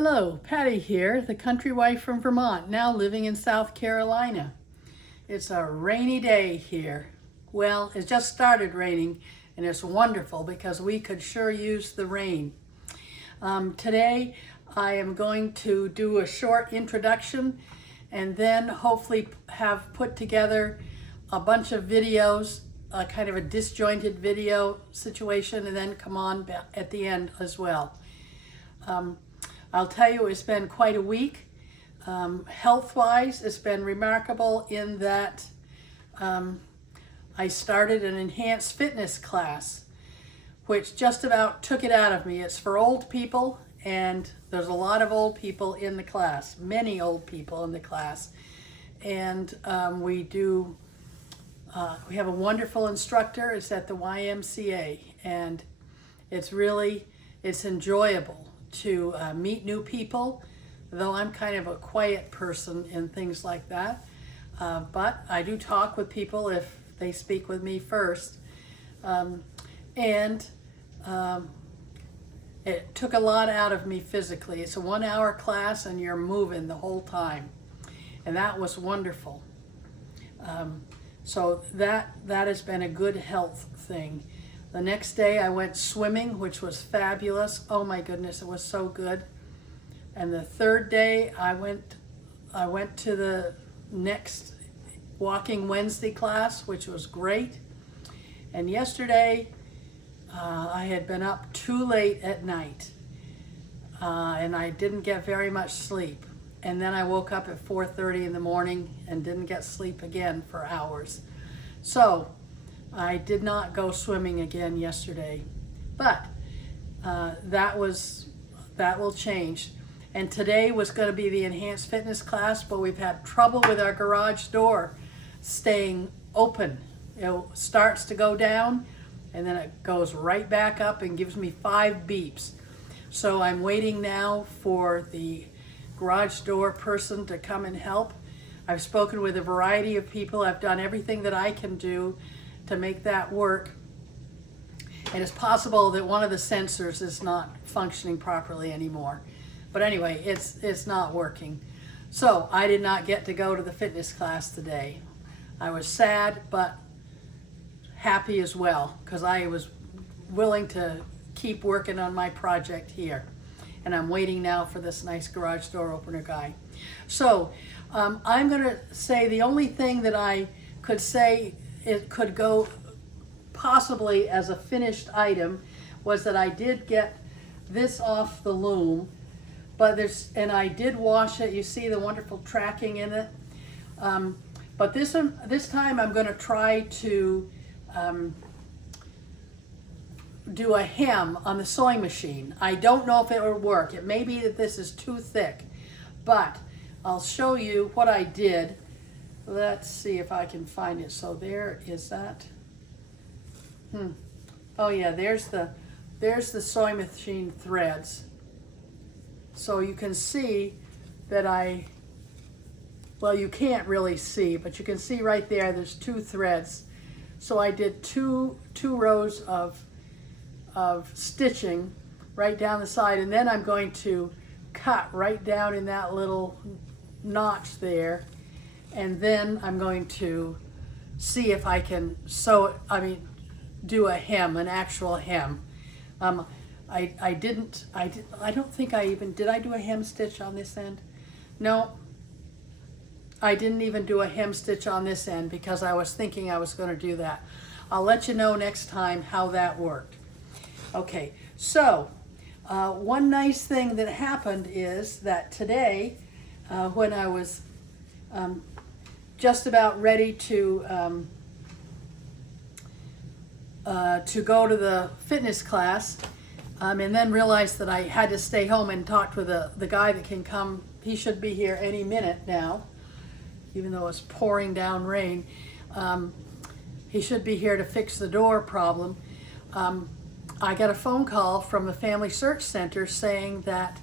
Hello, Patty here, the country wife from Vermont, now living in South Carolina. It's a rainy day here. Well, it just started raining and it's wonderful because we could sure use the rain. Today I am going to do a short introduction and then hopefully have put together a bunch of videos, kind of a disjointed video situation, and then come on at the end as well. I'll tell you, it's been quite a week. Health-wise, it's been remarkable in that I started an enhanced fitness class, which just about took it out of me. It's for old people, and there's a lot of old people in the class, many old people in the class. And we have a wonderful instructor. It's at the YMCA, and it's enjoyable to meet new people, though I'm kind of a quiet person in things like that. But I do talk with people if they speak with me first. It took a lot out of me physically. It's a 1-hour class and you're moving the whole time. And that was wonderful. So that has been a good health thing. The next day I went swimming, which was fabulous. Oh my goodness, it was so good. And the third day I went to the next Walking Wednesday class, which was great. And yesterday I had been up too late at night and I didn't get very much sleep. And then I woke up at 4:30 in the morning and didn't get sleep again for hours. So I did not go swimming again yesterday, but that will change. And today was going to be the enhanced fitness class, but we've had trouble with our garage door staying open. It starts to go down and then it goes right back up and gives me 5 beeps. So I'm waiting now for the garage door person to come and help. I've spoken with a variety of people. I've done everything that I can do to make that work. And it's possible that one of the sensors is not functioning properly anymore. But anyway, it's not working. So I did not get to go to the fitness class today. I was sad, but happy as well, because I was willing to keep working on my project here. And I'm waiting now for this nice garage door opener guy. So I'm going to say the only thing that I could say it could go possibly as a finished item was that I did get this off the loom, and I did wash it. You see the wonderful tracking in it. But this time I'm going to try to do a hem on the sewing machine. I don't know if it will work. It may be that this is too thick, but I'll show you what I did. Let's see if I can find it. So there is that. Oh yeah, there's the sewing machine threads. So you can see that well, you can't really see, but you can see right there's 2 threads. So I did two rows of stitching right down the side, and then I'm going to cut right down in that little notch there, and then I'm going to see if I can do a hem, an actual hem. I don't think did I do a hem stitch on this end? No, I didn't even do a hem stitch on this end because I was thinking I was going to do that. I'll let you know next time how that worked. Okay, so one nice thing that happened is that today, when I was just about ready to go to the fitness class, and then realized that I had to stay home and talk with the guy that can come. He should be here any minute now, even though it's pouring down rain. He should be here to fix the door problem. I got a phone call from the Family Search Center saying that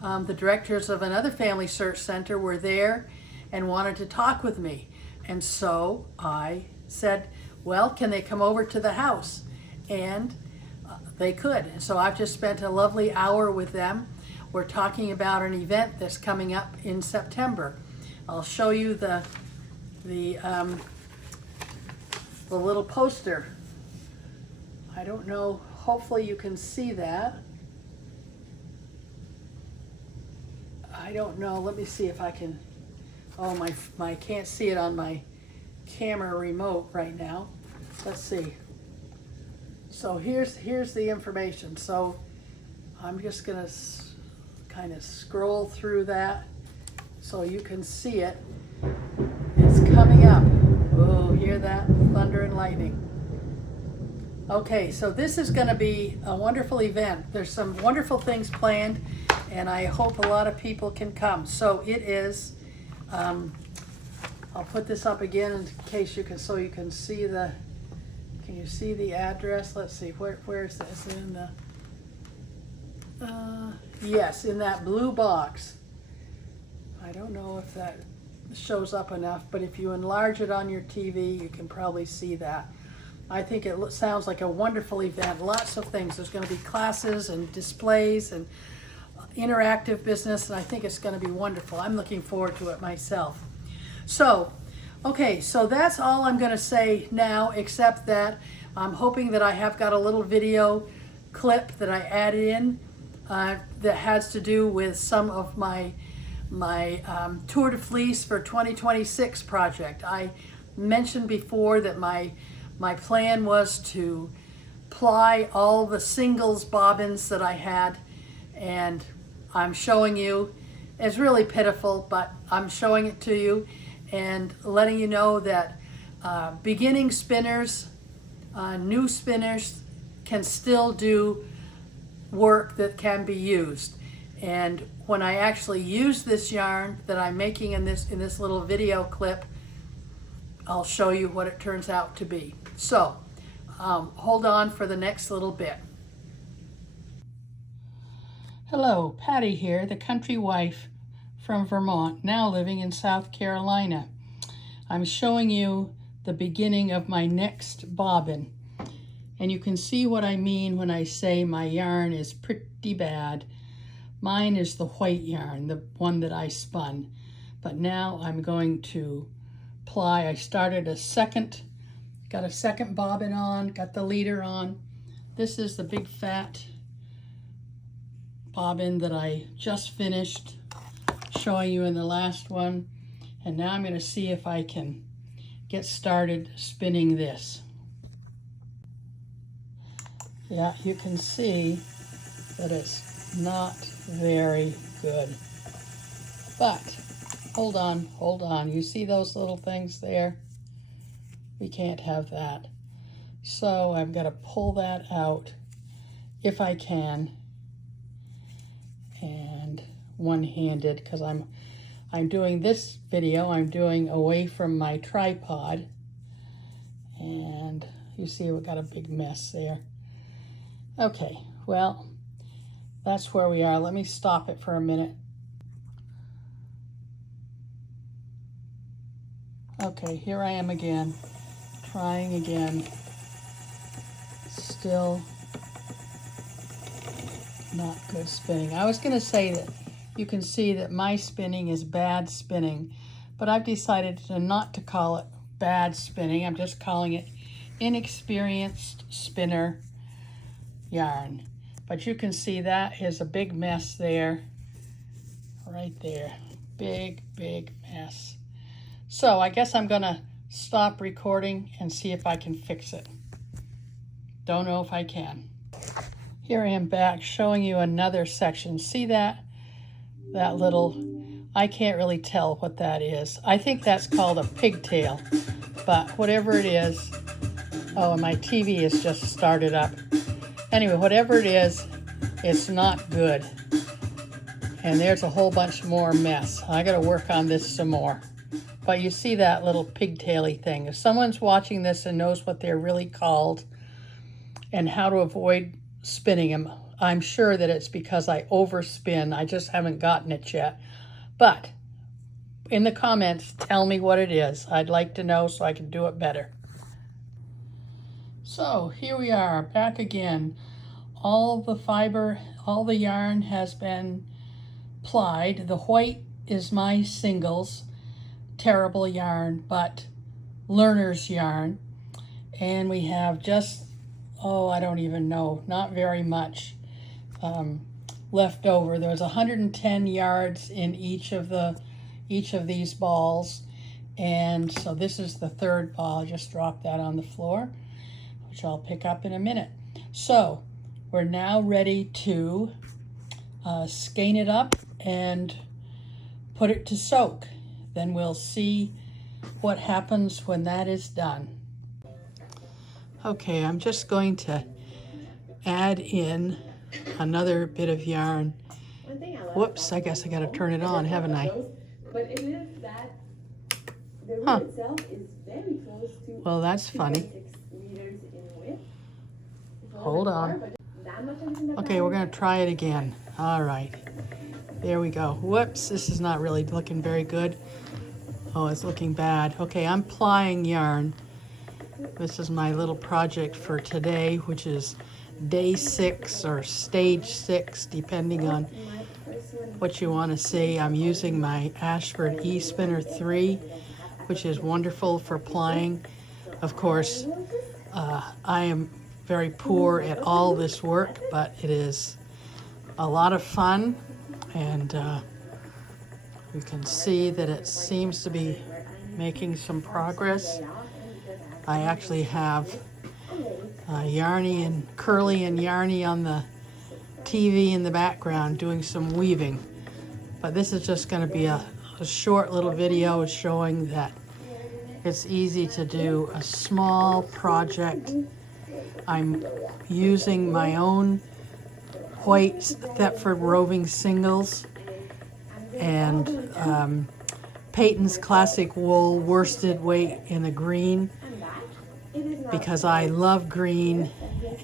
the directors of another Family Search Center were there and wanted to talk with me. And so I said, well, can they come over to the house? And they could. So I've just spent a lovely hour with them. we're talking about an event that's coming up in September. I'll show you the little poster. I don't know, hopefully you can see that. I don't know, let me see if I can, oh I can't see it on my camera remote right now. Let's see. So here's the information. So I'm just gonna kind of scroll through that so you can see it. It's coming up. Oh, hear that? Thunder and lightning. Okay, so this is going to be a wonderful event. There's some wonderful things planned, and I hope a lot of people can come. So it is, I'll put this up again in case you can, so you can see the, can you see the address? Let's see, where is this? In the, yes, in that blue box. I don't know if that shows up enough, but if you enlarge it on your TV, you can probably see that. I think it sounds like a wonderful event. Lots of things. There's going to be classes and displays and interactive business, and I think it's going to be wonderful. I'm looking forward to it myself. So, okay, so that's all I'm going to say now, except that I'm hoping that I have got a little video clip that I added in that has to do with some of my Tour de Fleece for 2026 project. I mentioned before that my plan was to ply all the singles bobbins that I had, and I'm showing you. It's really pitiful, but I'm showing it to you and letting you know that beginning spinners, new spinners can still do work that can be used. And when I actually use this yarn that I'm making in this little video clip, I'll show you what it turns out to be. So hold on for the next little bit. Hello, Patty here, the country wife from Vermont, now living in South Carolina. I'm showing you the beginning of my next bobbin. And you can see what I mean when I say my yarn is pretty bad. Mine is the white yarn, the one that I spun. But now I'm going to ply. I started got a second bobbin on, got the leader on. This is the big fat bobbin that I just finished showing you in the last one. And now I'm going to see if I can get started spinning this. Yeah, you can see that it's not very good. But hold on. You see those little things there? We can't have that. So I've got to pull that out if I can, and one-handed, because I'm doing this video, I'm doing away from my tripod, and you see we've got a big mess there. Okay, well, that's where we are. Let me stop it for a minute. Okay, here I am again, trying again. Still not good spinning. I was going to say that you can see that my spinning is bad spinning, but I've decided not to call it bad spinning. I'm just calling it inexperienced spinner yarn. But you can see that is a big mess there, right there. Big mess. So I guess I'm going to stop recording and see if I can fix it. Don't know if I can. Here I am back showing you another section. See that? That little, I can't really tell what that is. I think that's called a pigtail, but whatever it is, oh, and my TV is just started up. Anyway, whatever it is, it's not good. And there's a whole bunch more mess. I gotta work on this some more. But you see that little pigtaily thing. If someone's watching this and knows what they're really called and how to avoid spinning them, I'm sure that it's because I overspin. I just haven't gotten it yet. But in the comments, tell me what it is. I'd like to know so I can do it better. So here we are, back again. All the fiber, all the yarn has been plied. The white is my singles, terrible yarn, but learner's yarn. And we have just, oh, I don't even know, not very much left over. There's 110 yards in each of these balls. And so this is the third ball. I just dropped that on the floor, which I'll pick up in a minute. So we're now ready to skein it up and put it to soak. Then we'll see what happens when that is done. Okay, I'm just going to add in another bit of yarn. Whoops, I guess I gotta turn it on, haven't I? Huh. Well, that's funny. Hold on. Okay, we're gonna try it again. All right, there we go. Whoops, this is not really looking very good. Oh, it's looking bad. Okay, I'm plying yarn. This is my little project for today, which is day 6 or stage 6, depending on what you want to see. I'm using my Ashford E-Spinner 3, which is wonderful for plying. Of course, I am very poor at all this work, but it is a lot of fun, and you can see that it seems to be making some progress. I actually have Yarny and Curly and Yarny on the TV in the background doing some weaving. But this is just going to be a short little video showing that it's easy to do a small project. I'm using my own white Thetford roving singles and Peyton's Classic Wool worsted weight in the green, because I love green,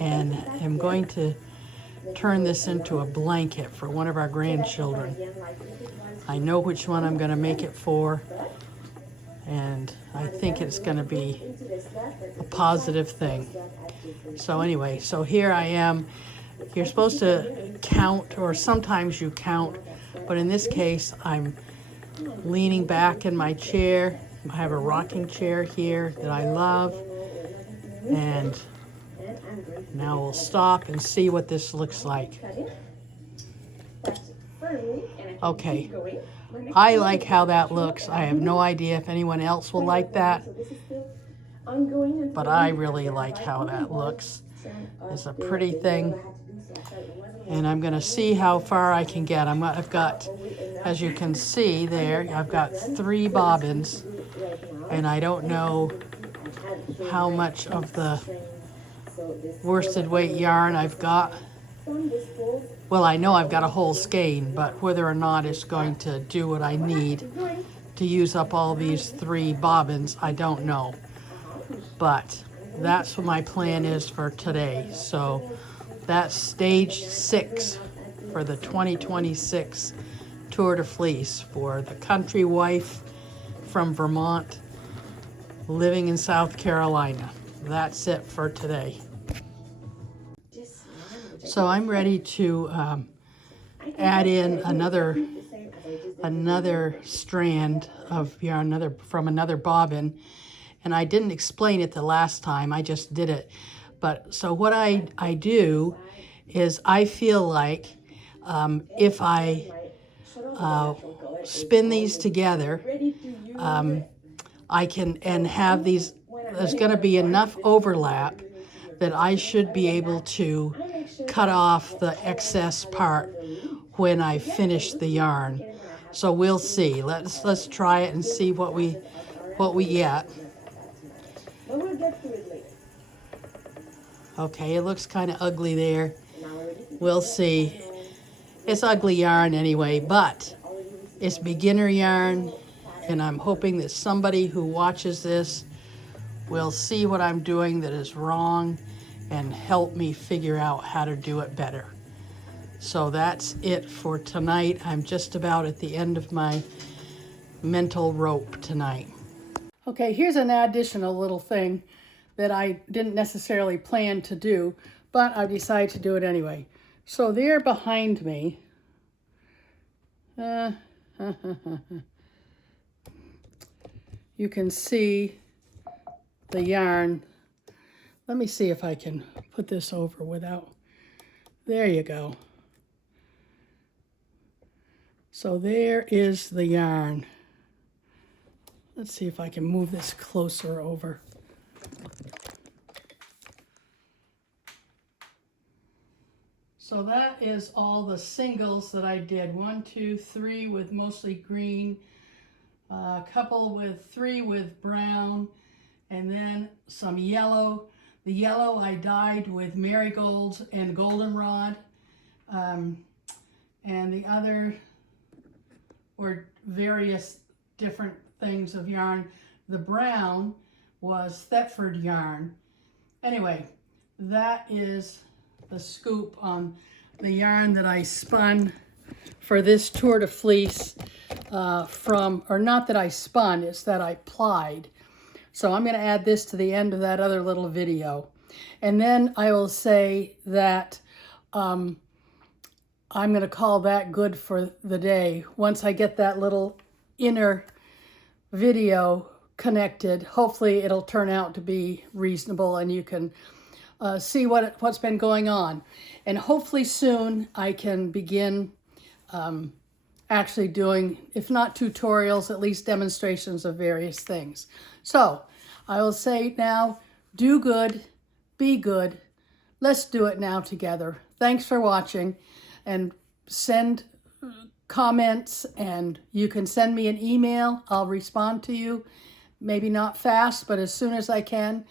and am going to turn this into a blanket for one of our grandchildren. I know which one I'm going to make it for, and I think it's going to be a positive thing. So anyway, so here I am. You're supposed to count, or sometimes you count, but in this case I'm leaning back in my chair. I have a rocking chair here that I love, and now we'll stop and see what this looks like. Okay, I like how that looks. I have no idea if anyone else will like that, but I really like how that looks. It's a pretty thing, and I'm going to see how far I can get. I've got, as you can see there, I've got 3 bobbins, and I don't know how much of the worsted weight yarn I've got. Well, I know I've got a whole skein, but whether or not it's going to do what I need to use up all these 3 bobbins, I don't know. But that's what my plan is for today. So that's stage 6 for the 2026 Tour de Fleece for the country wife from Vermont living in South Carolina. That's it for today. So I'm ready to add in another strand of yarn, from another bobbin. And I didn't explain it the last time, I just did it. But so what I do is I feel like if I spin these together, I can, and have these, there's going to be enough overlap that I should be able to cut off the excess part when I finish the yarn. So we'll see. Let's try it and see what we get. Okay, it looks kind of ugly there. We'll see. It's ugly yarn anyway, but it's beginner yarn, and I'm hoping that somebody who watches this will see what I'm doing that is wrong and help me figure out how to do it better. So that's it for tonight. I'm just about at the end of my mental rope tonight. Okay, here's an additional little thing that I didn't necessarily plan to do, but I decided to do it anyway. So there behind me, You can see the yarn. Let me see if I can put this over without, there you go. So there is the yarn. Let's see if I can move this closer over. So that is all the singles that I did. 1, 2, 3 with mostly green, a couple with 3 with brown, and then some yellow. The yellow I dyed with marigolds and goldenrod, and the other were various different things of yarn. The brown was Thetford yarn. Anyway, that is the scoop on the yarn that I spun for this tour de fleece or not that I spun, it's that I plied. So I'm going to add this to the end of that other little video. And then I will say that I'm going to call that good for the day. Once I get that little inner video connected, hopefully it'll turn out to be reasonable and you can see what's been going on. And hopefully soon I can begin actually doing, if not tutorials, at least demonstrations of various things. So I will say now, do good, be good. Let's do it now together. Thanks for watching, and send comments, and you can send me an email. I'll respond to you. Maybe not fast, but as soon as I can.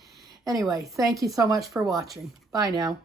Anyway, thank you so much for watching. Bye now.